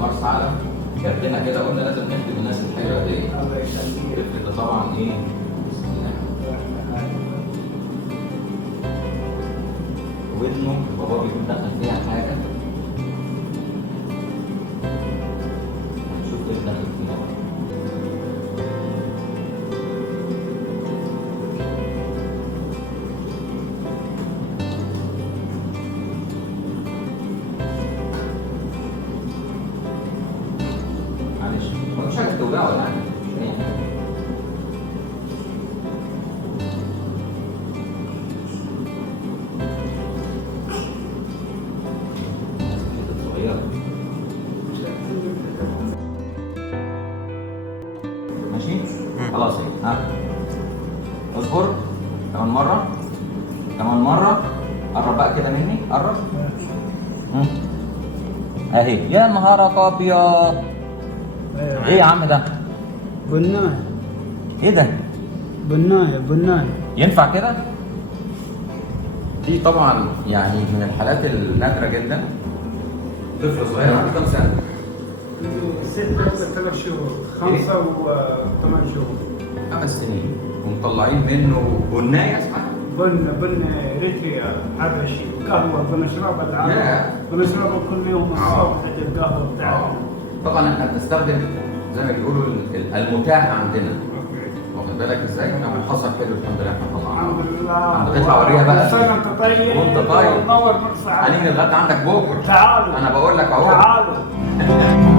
مرسى علم جبنا كده قلنا لازم نخدم الناس الحلوه دي. الله يخليك. الفكره طبعا ايه؟ بسم الله. ودنه بابا بيكون دخل فيها حاجه، هنشوف ايه دخل فيها بقى. معلش هو مش حاجه توجعه ولا حاجه، مش اي حاجه. صغيره ماشي. خلاص اهي. ها اصبر كمان مره، كمان مره. قرب بقى كده مني، قرب. اهي. يا نهارك ابيض، ايه يا عم ده؟ بناية ايه ده؟ بناية بناية. ينفع كده؟ دي طبعا يعني من الحالات النادره جدا. طفل صغير عنده كام سنه؟ 3 شهور، 5 و8 شهور. 5 سنين ومطلعين منه بنايه اسمها؟ بن ريتي حبشي، قهوة بنشربها ياه. العالم، بنشربها كل يوم الصبح القهوة بتاعتنا. طبعا احنا بنستخدم زي ما بيقولوا المتاح عندنا، واخد بالك ازاي؟ احنا حصل حلو الحمد لله، احنا طلعناه. الحمد لله. عم تطلع وريها بقى. كل سنة وانت طيب. وانت طيب. ونور مرسى علم. هنيجي نتغدى عندك بكره. تعالوا. انا بقول لك اهو. تعالوا.